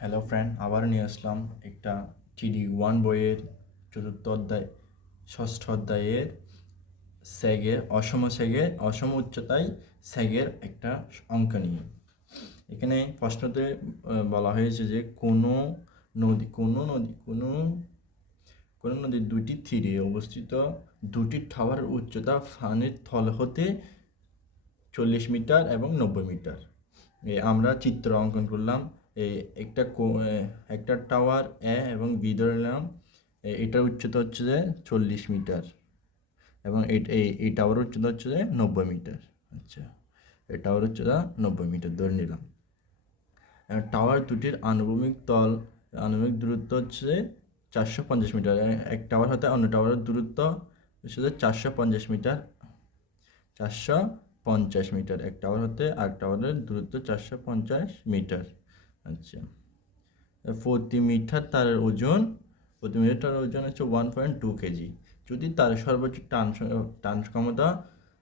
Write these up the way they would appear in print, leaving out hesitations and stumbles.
Hello friend, আবার নিয়ে আসলাম একটা TD1 বইয়ের চতুর্থ অধ্যায় ষষ্ঠ অধ্যায়ের অসম উচ্চতায় স্যাগের একটা অঙ্ক নিয়ে। এখানে প্রশ্নতে বলা হয়েছে যে কোনো নদীর দুইটি তীরে অবস্থিত দুটি টাওয়ারের উচ্চতা পানির তল হতে 40 মিটার এবং 90 মিটার। আমরা চিত্র অঙ্কন করলাম। এই একটা টাওয়ার এ এবং বি ধরে নিলাম। এটার উচ্চতা হচ্ছে যে 40 মিটার এবং এই টাওয়ারের উচ্চতা হচ্ছে যে 90 মিটার। আচ্ছা, এই টাওয়ার উচ্চতা 90 মিটার ধরে নিলাম। টাওয়ার দুটির আনুভূমিক দূরত্ব হচ্ছে 450 মিটার। এক টাওয়ার হতে অন্য টাওয়ারের দূরত্ব হচ্ছে 450 মিটার। 450 মিটার এক টাওয়ার হতে আর টাওয়ারের দূরত্ব 450 মিটার। আচ্ছা, প্রতি মিটার তারের ওজন হচ্ছে 1.2 কেজি। যদি তার সর্বোচ্চ টান ক্ষমতা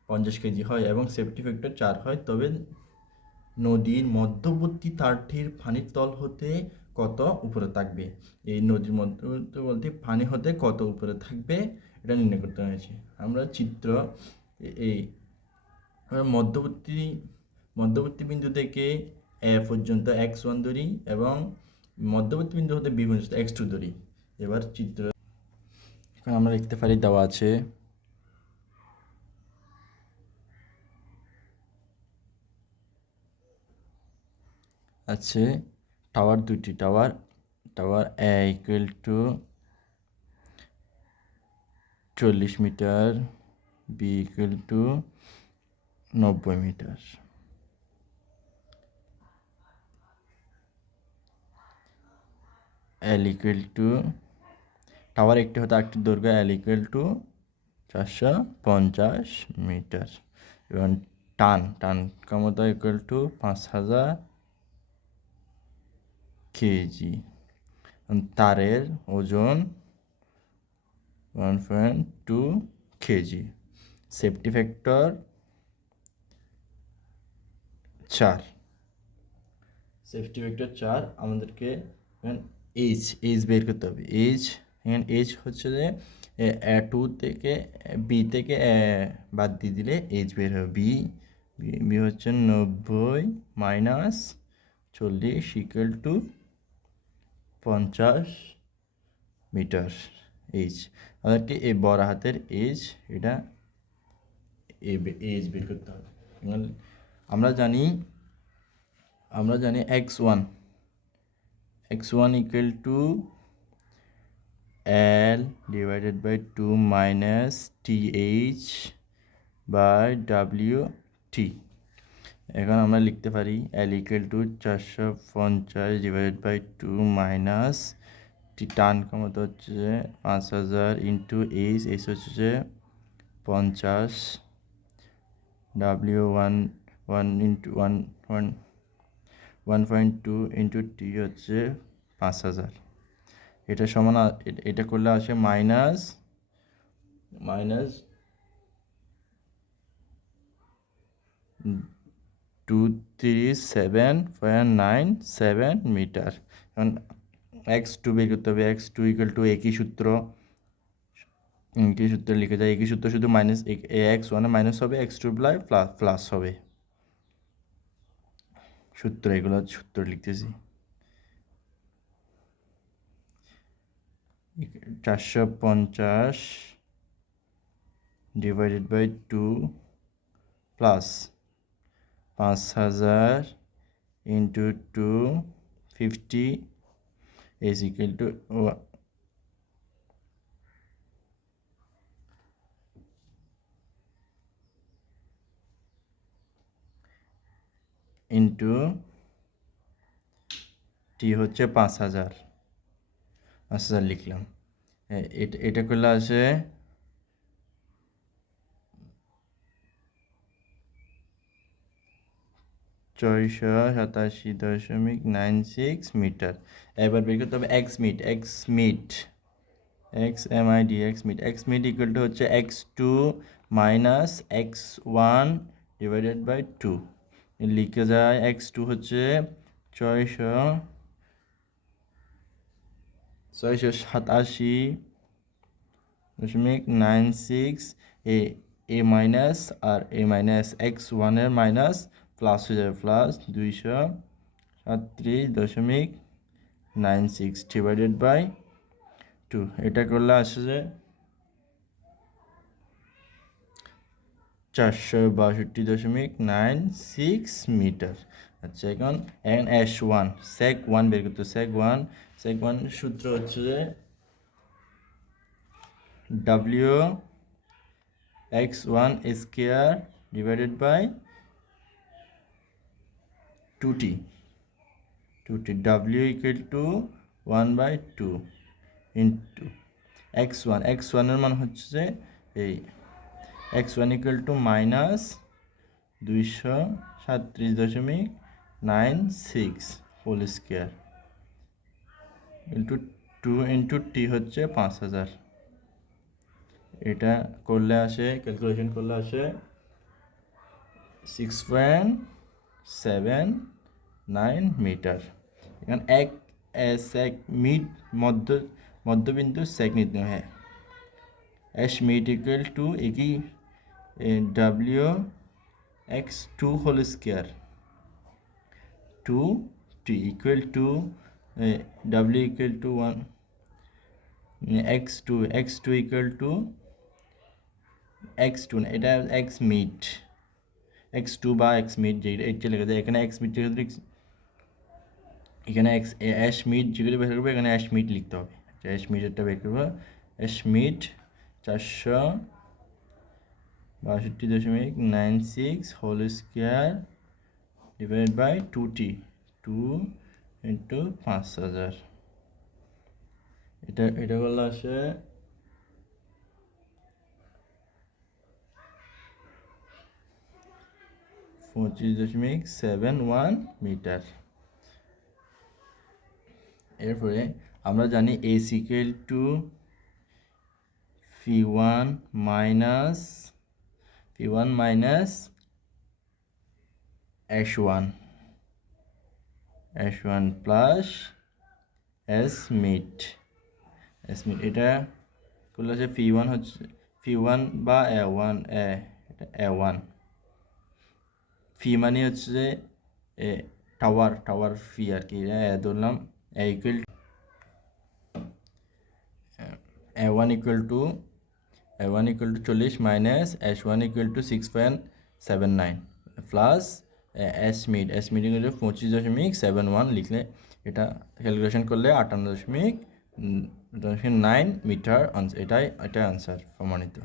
50 কেজি হয় এবং সেফটি ফ্যাক্টর 4 হয়, তবে নদীর মধ্যবর্তী তারটির পানির তল হতে কত উপরে থাকবে। এই নদীর মধ্যবর্তী পানি হতে কত উপরে থাকবে এটা নির্ণয় করতে হয়েছে। আমরা চিত্র এই মধ্যবর্তী বিন্দু থেকে এ পর্যন্ত x1 ধরি এবং মধ্যবর্তী বিন্দু হতে বি পর্যন্ত x2 ধরি। এবার চিত্র এখন আমরা লিখতে পারি, দেওয়া আছে টাওয়ার দুটি, tower A equal to 40 metre, B equal to 90 metre. L equal to tower একটি হতে আরেকটি দৈর্ঘ্য এল ইকুয়াল টু 450 মিটার এবং টান ক্ষমতা ইকুয়াল টু 5000 কেজি। তারের ওজন 1.2 কেজি। Safety factor 4। আমাদেরকে এইচ বের করতে হবে। এইচ হচ্ছে যে টু থেকে বি থেকে বাদ দিয়ে দিলে এইচ বের হবে। বি হচ্ছে 90 minus 40 equal to 50 metre. H আমাদেরকে এই বড় হাতের এইচ এটা এইচ বের করতে হবে। আমরা জানি x1 equal to L divided by 2 minus TH by WT। এখন আমরা লিখতে পারি L equal to 450 divided by 2 minus টান ক্ষমতা হচ্ছে 5000 ইন্টু এইচ হচ্ছে 50, W1.2 ইন্টু টি হচ্ছে 5000। এটা সমান এটা করলে আসে মাইনাস 2397.97 মিটার। এখন x2 বের করতে হবে। x2 ইকুয়াল টু একই সূত্র লিখে যায়। একই সূত্র শুধু মাইনাস x1 মাইনাস হবে, x2 প্লাস হবে। সূত্র লিখতেছি। 450 divided by 2 plus 5000 into 250 is equal to into T হচ্ছে 5000 লিখলাম। এটা করলে আসে 687.96 মিটার। এবার বের করতে হবে এক্স মিট ইকুয়াল টু হচ্ছে x2 minus x1 divided by 2। লিখে যায় x2 হচ্ছে 600 687.96 এ মাইনাস আর এ মাইনাস x1 এর মাইনাস প্লাস হয়ে যাবে প্লাস 237.96 ডিভাইডেড বাই 2 এটা করলে আসে যে 462.96 মিটার। আচ্ছা এখন S1 sec1 বের করতে sec1 সূত্র হচ্ছে যে W x1 square divided by 2t W equal to 1/2 into x1 এর মান হচ্ছে যে এই x1 equal to minus 237.96 whole square into 2 into T হচ্ছে 5000। এটা করলে আসে ক্যালকুলেশন করলে আসে 6.79 মিটার। এখন সেক মিড মধ্যবিন্দু সেক নিতে হয় এস মিড ইকুয়াল টু কি W x2 whole square 2t equal to W equal to 1 x2 equal to x2 না এটা x মিড x2 বা x মিড যেটা লেখা যায় এখানে x মিড এখানে s মিড যেগুলো বের করবো এখানে s মিড লিখতে হবে। s মিডটা বের করবো s mid 462.96 whole square divided by 2t 2 into 5000। এটা করলে আসে 25.71 মিটার। এরপরে আমরা জানি AC equal to P1 minus S1 plus S mid এটা করলে হচ্ছে P1 হচ্ছে P1 বা A1 ফি মানে হচ্ছে যে টাওয়ার ফি আর কি ধরলাম A1 equal to 40 minus S1 equal to 6.79 plus S mid equal two 25.71 লিখলে এটা ক্যালকুলেশন করলে 58.9 মিটার এটাই আনসার প্রমাণিত।